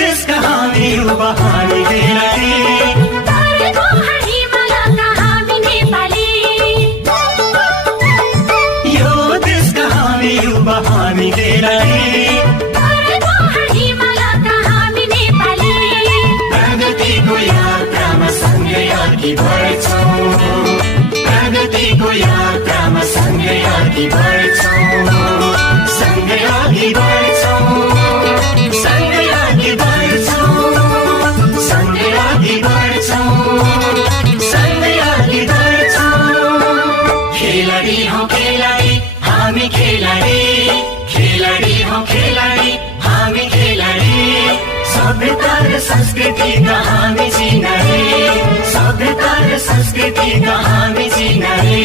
देशका हामी युवा हामी खेलाडी तरेको हिमालका हामी नेपाली यो देशका हामी युवा हामी खेलाडी तरेको हिमालका हामी नेपाली प्रगतिको यात्रामा सँगै अघि बढ्छौँ प्रगतिको यात्रामा सँगै अघि बढ्छौँ सँगै अघि बढ्छौँ सँगै अघि बढ्छौँ सँगै अघि बढ्छौँ सँगै अघि बढ्छौँ खेलाडी हौ खेलाडी हामी खेलाडी खेलाडी हौ खेलाडी हामी खेलाडी सभ्यता र संस्कृतिका हामी चिनारी सभ्यता र संस्कृतिका हामी चिनारी